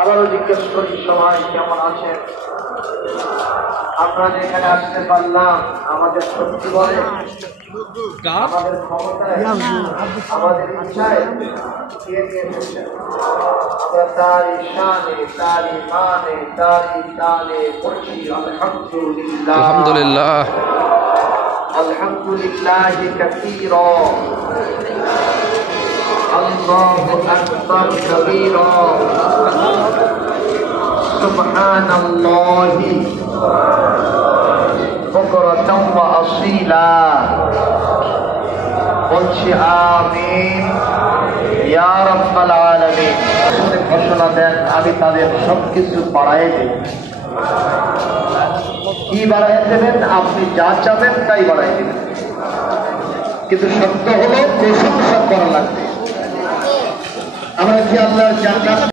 আবারও জিজ্ঞেস করি সবাই কেমন আছেন? আমরা যেখানে আসতে পারলাম আমাদের শক্তি বলে, আমাদের ক্ষমতায়, আমাদের ইচ্ছায় কে নিয়ে এসেছেন? আমরা তারই শানে, তারই মানে, তারই তানে পড়ছি আলহামদুলিল্লাহ। আলহামদুলিল্লাহ। আলহামদুলিল্লাহ কাসীরা, আল্লাহু আকবার কাবীরা, সুবহানাল্লাহি বুকরাতাও ওয়া আসীলা। বলছি আমিন ইয়া রাব্বাল আলামিন। ঘোষণা দেন আমি তাদের সবকিছু বাড়াই দেব। কি বাড়াই দেবেন? আপনি যা চাবেন তাই বাড়াই দেবেন, কিন্তু সত্য হলো প্রশংসা করা লাগবে। আমরা কি আল্লাহর জান্নাত